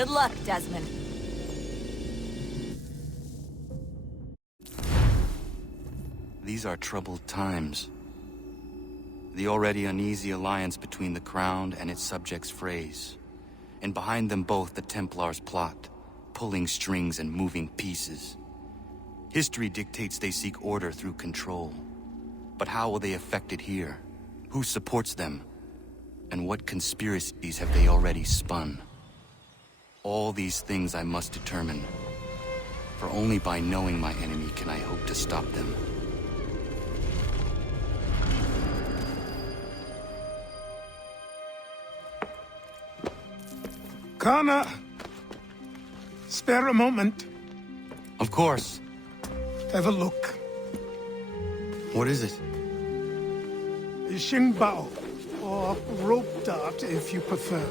Good luck, Desmond. These are troubled times. The already uneasy alliance between the Crown and its subjects frays. And behind them both the Templars plot, pulling strings and moving pieces. History dictates they seek order through control. But how will they affect it here? Who supports them? And what conspiracies have they already spun? All these things I must determine. For only by knowing my enemy can I hope to stop them. Kana, spare a moment. Of course. Have a look. What is it? Xingbao, or rope dart if you prefer.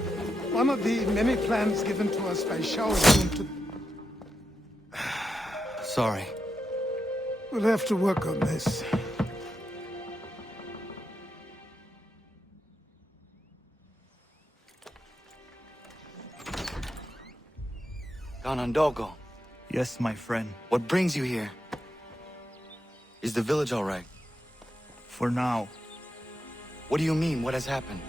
One of the many plans given to us by Xiao Zun to... Sorry. We'll have to work on this. Ganondogo, Yes, my friend. what brings you here? Is the village all right? For now. What do you mean? What has happened?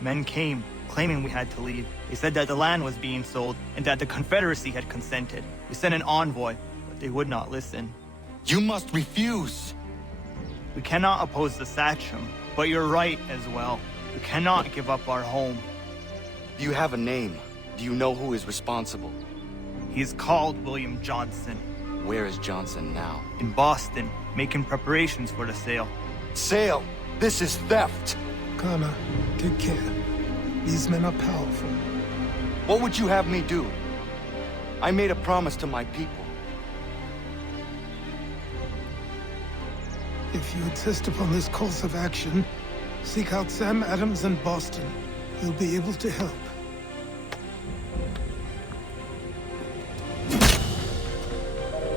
Men came, claiming we had to leave. They said that the land was being sold, and that the Confederacy had consented. We sent an envoy, but they would not listen. You must refuse! We cannot oppose the Sachem, but you're right as well. We cannot give up our home. Do you have a name? Do you know who is responsible? He is called William Johnson, Where is Johnson now? in Boston, making preparations for the sale. Sale! This is theft! Kana, take care. These men are powerful. What would you have me do? I made a promise to my people. If you insist upon this course of action, seek out Sam Adams in Boston. He'll be able to help.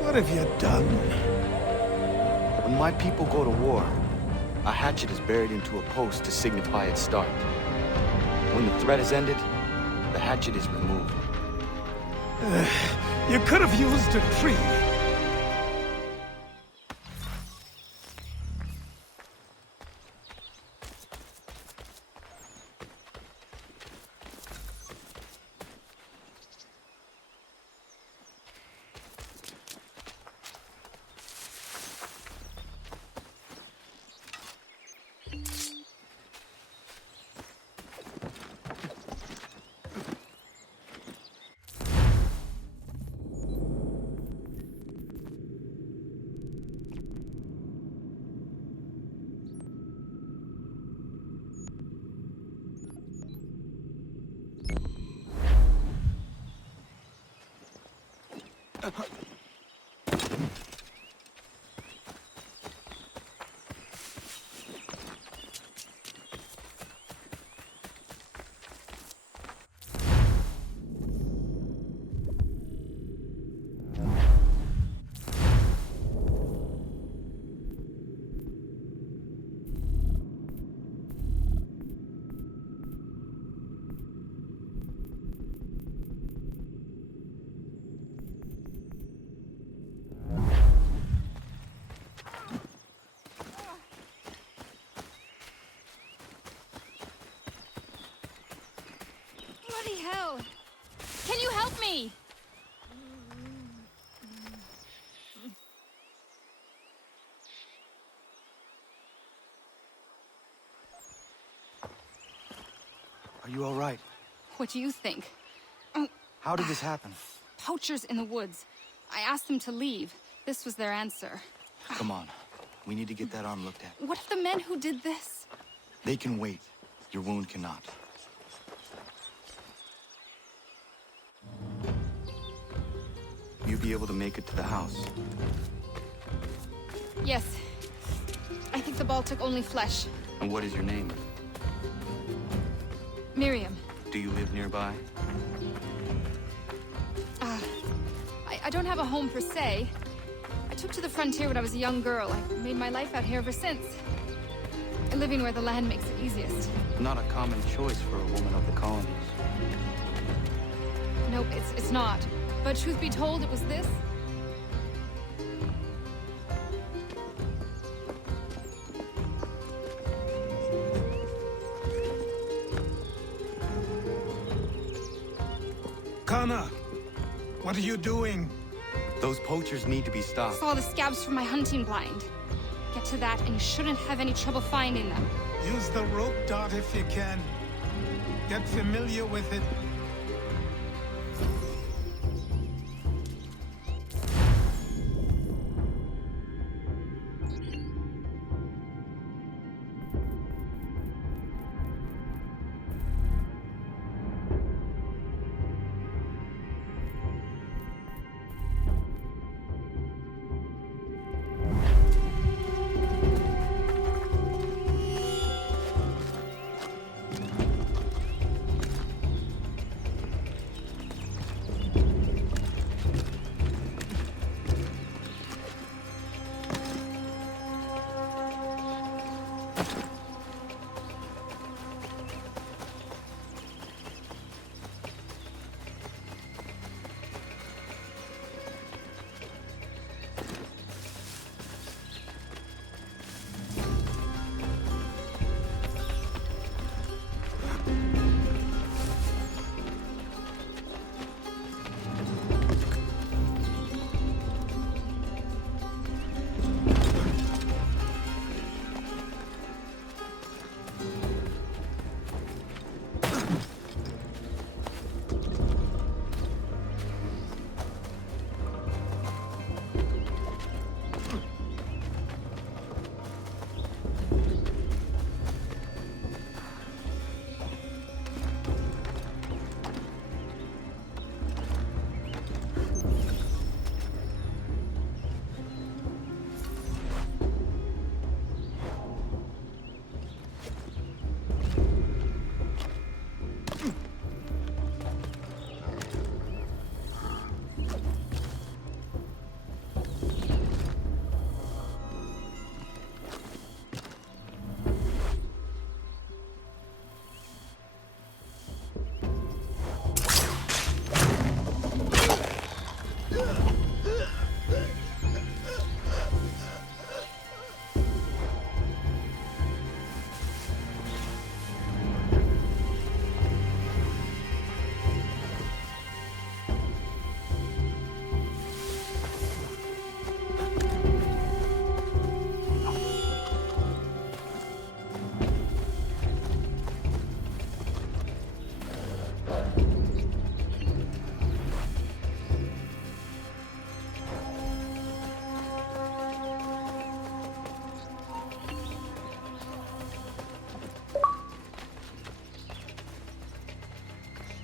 What have you done? When my people go to war, a hatchet is buried into a post to signify its start. When the threat is ended, the hatchet is removed. You could have used a tree. Bloody hell! Can you help me? Are you all right? What do you think? How did this happen? Poachers in the woods. I asked them to leave. This was their answer. Come on. We need to get that arm looked at. What of the men who did this? They can wait. Your wound cannot. You be able to make it to the house? Yes. I think the ball took only flesh. And what is your name? Miriam. Do you live nearby? I don't have a home per se. I took to the frontier when I was a young girl. I've made my life out here ever since. Living where the land makes it easiest. Not a common choice for a woman of the colonies. Nope, it's not. But truth be told, it was this. Kana, what are you doing? Those poachers need to be stopped. Saw the scabs from my hunting blind. Get to that, and you shouldn't have any trouble finding them. Use the rope dart if you can. Get familiar with it.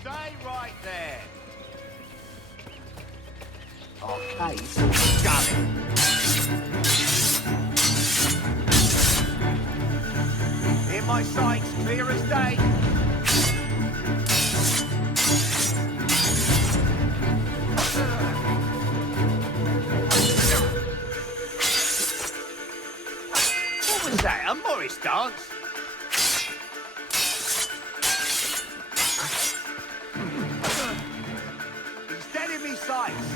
Stay right there. Okay, got it. In my sights, clear as day. What was that, a Morris dance? He's dead in me sights.